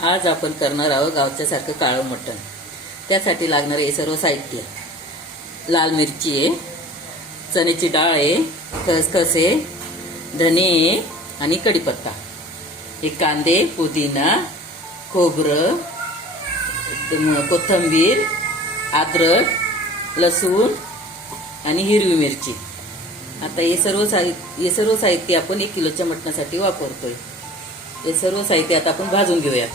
आज आपण करणार आहोत गावच्यासारखं काळं मटण. त्यासाठी लागणारे हे सर्व साहित्य. लाल मिरची आहे चण्याची डाळ आहे खसखस आहे धने आहे आणि कढीपत्ता. हे कांदे पुदिना खोबरं कोथंबीर कोथिंबीर अद्रक लसूण आणि हिरवी मिरची. आता हे सर्व साहित्य हे सर्व साहित्य आपण एक किलोच्या मटणासाठी वापरतोय. हे सर्व साहित्य आता आपण भाजून घेऊयात.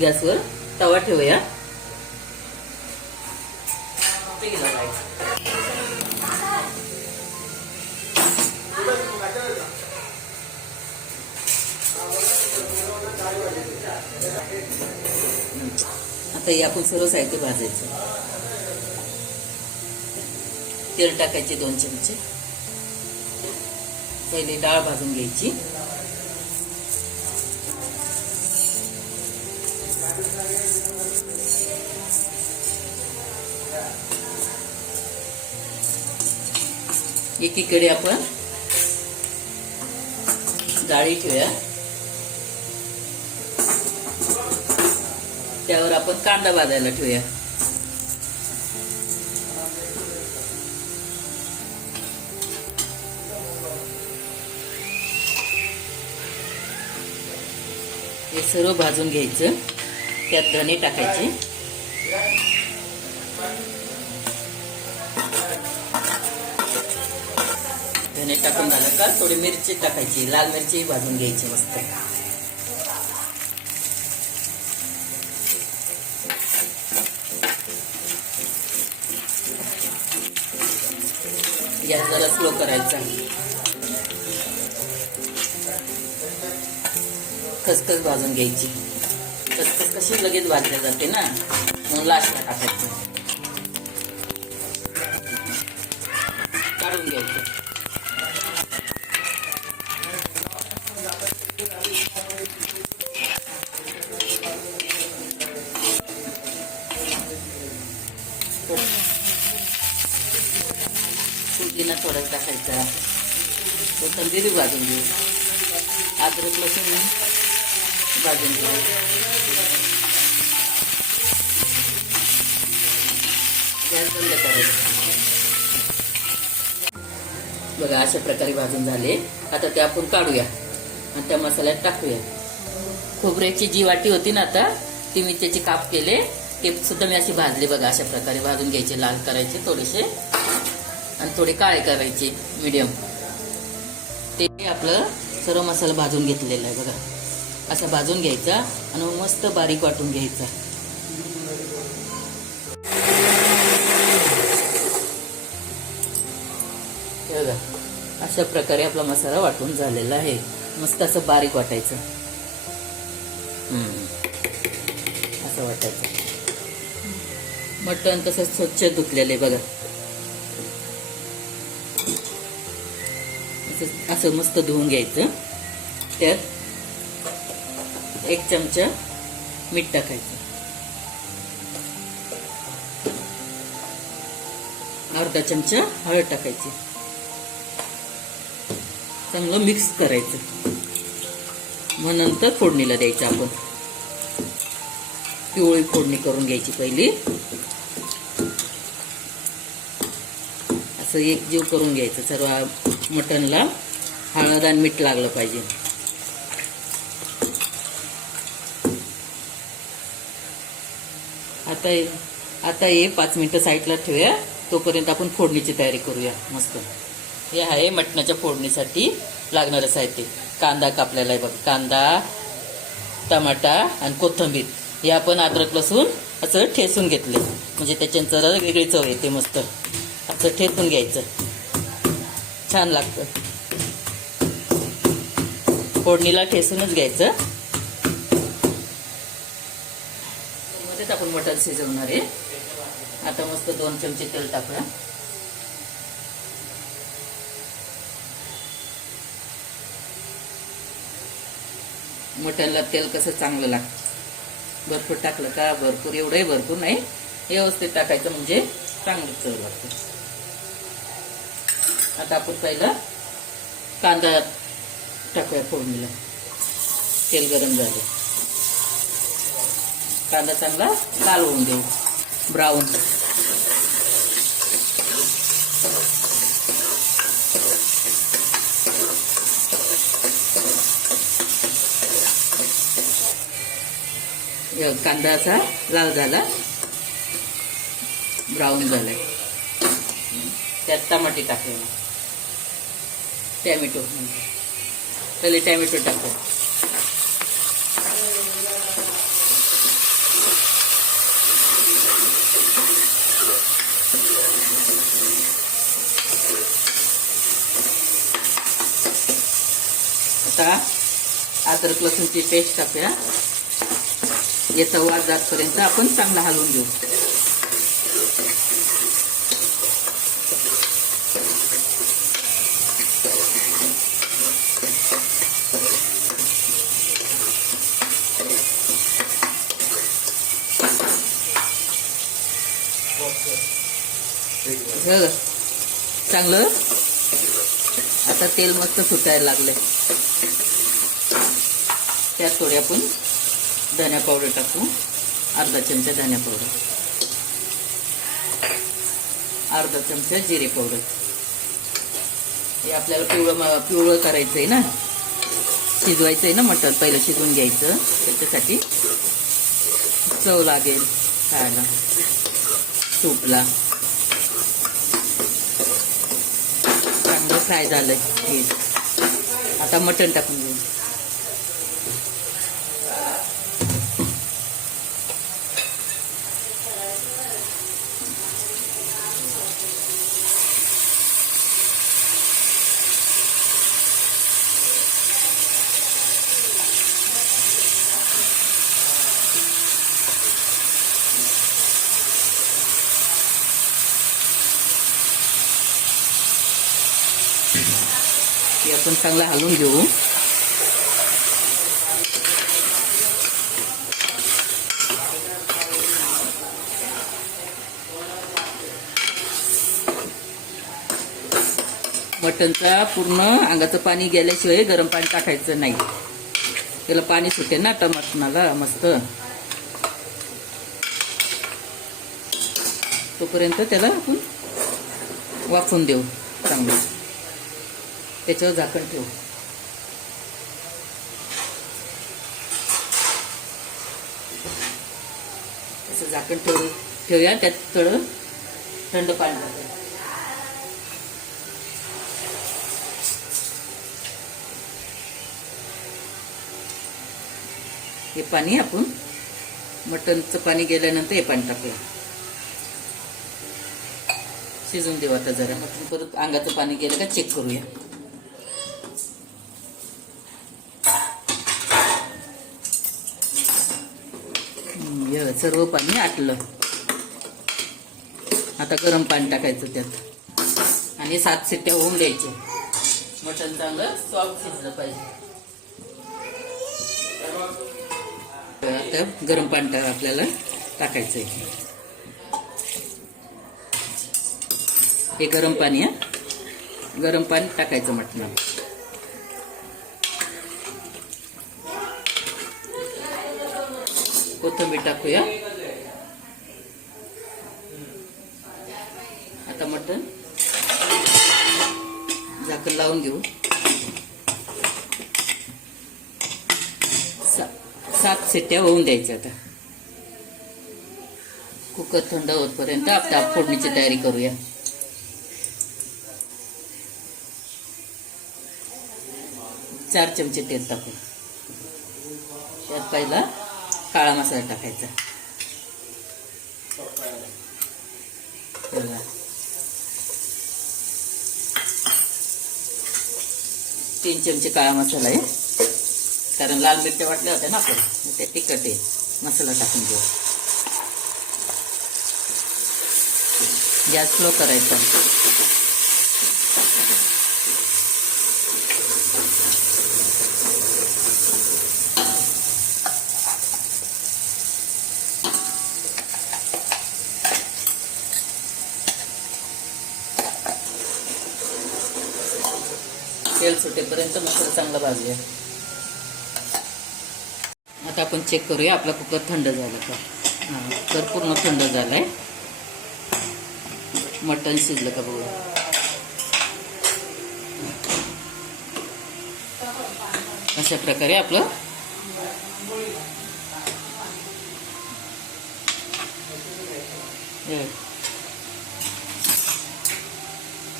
गॅसवर तवा ठेवूया. आता हे आपण सर्व साहित्य भाजायचं. तेल टाकायचे दोन चमचे. पहिले डाळ भाजून घ्यायची. एकीकडे आपण डाळी ठेवूया. त्यावर आपण कांदा भाजायला ठेवूया. हे सर्व भाजून घ्यायचं. त्यात धने टाकायचे. धने टाकून झालं का थोडी मिरची टाकायची लाल मिरची भाजून घ्यायची मस्त. गॅस जरा स्लो करायचा. खसखस भाजून घ्यायची. खसखस कशी लगेच भाजल्या जाते ना म्हणून लास्टला टाकायचं. काढून घ्यायचं. पुदिना थोडा टाकायचा. कोथंबिरी भाजून घेऊ. अद्रक लसूण भाजून घेऊ. गॅस बंद बघा अशा प्रकारे भाजून झाले. आता ते आपण काढूया. आणि त्या मसाल्यात टाकूया. खोबऱ्याची जी वाटी होती ना आता ती मी त्याचे काप केले. ते सुद्धा मी असे भाजले बघा अशा प्रकारे भाजून घ्यायचे लाल करायचे थोडेसे आणि थोडे काळे करायचे मीडियम ते आपलं सर्व मसाला भाजून घेतलेला आहे बघा. असा भाजून घ्यायचा आणि मस्त बारीक वाटून घ्यायचा. बघा अशा प्रकारे आपला मसाला वाटून झालेला आहे. मस्त असं बारीक वाटायचं. असं वाटायचं. मटण तसं स्वच्छ धुतलेलं आहे बघा असं मस्त धुवून घ्यायचं. त्यात एक चमचा मीठ टाकायचं. अर्धा चमचा हळद टाकायची. चांगलं मिक्स करायचं. मग नंतर फोडणीला द्यायचं आपण. पिवळी फोडणी करून घ्यायची पहिली. असं एक जीव करून घ्यायचं सर्व मटणला. हळद आणि मीठ लागलं पाहिजे. आता आता हे पाच मिनटं साईडला ठेवूया. तोपर्यंत आपण फोडणीची तयारी करूया. मस्त. हे आहे मटणाच्या फोडणीसाठी लागणारं साहित्य. कांदा कापलेला आहे बघ. कांदा टमाटा आणि कोथिंबीर. हे आपण अद्रक लसूण असं ठेसून घेतले म्हणजे त्याच्यानं जरा वेगळी चव येते मस्त. असं ठेचून घ्यायचं. छान लागतं. फोडणीला ठेसूनच घ्यायचं. मध्येच आपण मटण शिजवणार आहे. आता मस्त दोन चमचे तेल टाकूया. मटणला तेल कसं चांगलं लागतं. भरपूर टाकलं का? भरपूर एवढंही भरपूर नाही. व्यवस्थित टाकायचं म्हणजे चांगलं चव लागतं. आता आपण पहिला कांदा टाकूया फोडणीला. तेल गरम झालं. कांदा चांगला लाल होऊन देऊ. ब्राऊन. कांदा असा लाल झाला. ब्राऊन झालाय. त्यात टमाटे टाकले. टॅमॅटो. पहिले टॅमॅटो टाकू. आता अद्रक लसूणची पेस्ट टाकूया. याचा वाद जातपर्यंत आपण चांगला हलवून घेऊ बघ चांगलं? आता तेल मस्त सुटायला लागलंय. त्यात थोडी आपण धन्या पावडर टाकू. अर्धा चमचा धन्या पावडर अर्धा चमचा जिरे पावडर हे आपल्याला पिवळं पिवळं करायचं आहे ना? शिजवायचं आहे ना मटण? पहिलं शिजवून घ्यायचं. त्याच्यासाठी चव लागेल खायला. सूपला चांगलं फ्राय झालं हे आता मटण टाकून घेऊ आपण चांगलं हलवून घेऊ. मटनचा पूर्ण अंगाचं पाणी गेल्याशिवाय गरम पाणी टाकायचं नाही. त्याला पाणी सुटेल ना टमाटनाला मस्त. तोपर्यंत त्याला आपण वाफून देऊ चांगलं. त्याच्यावर झाकण ठेवू. असं झाकण ठेवू ठेवूया त्यात थोडं थंड पाणी टाकूया. हे पाणी आपण मटनचं पाणी गेल्यानंतर हे पाणी टाकूया. शिजून देऊ आता जरा. मटण परत अंगाचं पाणी गेलं का चेक करूया हम्म, हे सर्व पाणी आटलं. आता गरम पाणी टाकायचं त्यात. आणि सात सिट्ट्या होऊन द्यायचे. मटण चांगलं सॉफ्ट शिजलं पाहिजे. आता गरम पाणी टा- आपल्याला टाकायचं आहे हे गरम पाणी आहे गरम पाणी टाकायचं मटणाला. कोथिंबीर टाकूया आता मटण. झाकण लावून घेऊ. सा- सात सिट्ट्या होऊन द्यायच्या आता. कुकर थंड होतपर्यंत आता फोडणीची तयारी करूया. चार चमचे तेल टाकू त्यात पहिला काळा मसाला टाकायचा. तीन चमचे काळा मसाला आहे कारण लाल मिरच्या वाटल्या होत्या ना आपण. ते तिखट आहे. मसाला टाकून घेऊ. गॅस स्लो करायचा. सुटेपर्यंत मसाला चांगला भाजूया. आता आपण चेक करूया आपला कुकर थंड झालं का? हां कुकर पूर्ण थंड झाला आहे मटण शिजलं का बघू? अशा प्रकारे आपलं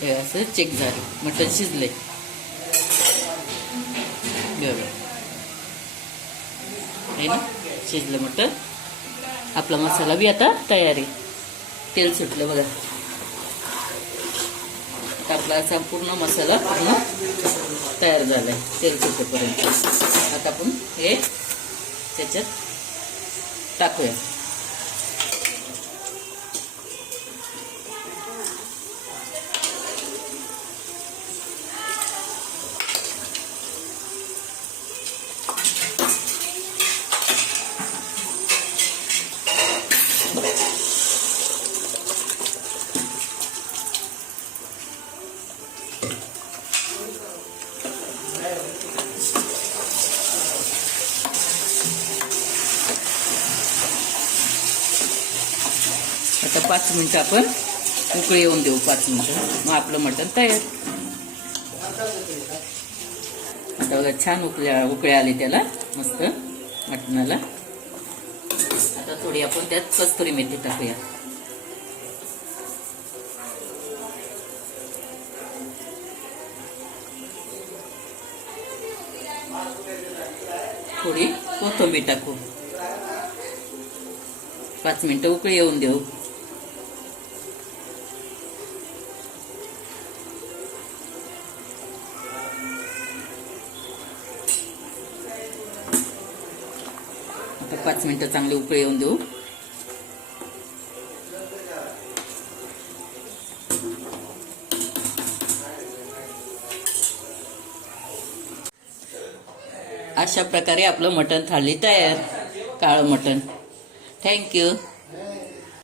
हे असं चेक झालं. मटण शिजले बरं आहे ना? शिजलं म्हटलं. आपला मसाला बी आता तयार आहे. तेल सुटलं बघा. आपला असा पूर्ण मसाला पूर्ण तयार झाला आहे तेल सुटेपर्यंत. आता आपण हे त्याच्यात टाकूया आता पाच मिनटं आपण उकळी येऊन देऊ पाच मिनटं. मग आपलं मटण तयार. आता बघा छान उकळ्या उकळ्या आले त्याला. मस्त मटणाला. आता थोडी आपण त्यात कस्तुरी मेथी टाकूया. थोडी कोथंबीर टाकू. पाच मिनटं उकळी येऊन देऊ. पाच मिनिटं चांगले उकळी येऊन देऊ. अशा प्रकारे आपलं मटण थाळी तयार. काळं मटण. थँक्यू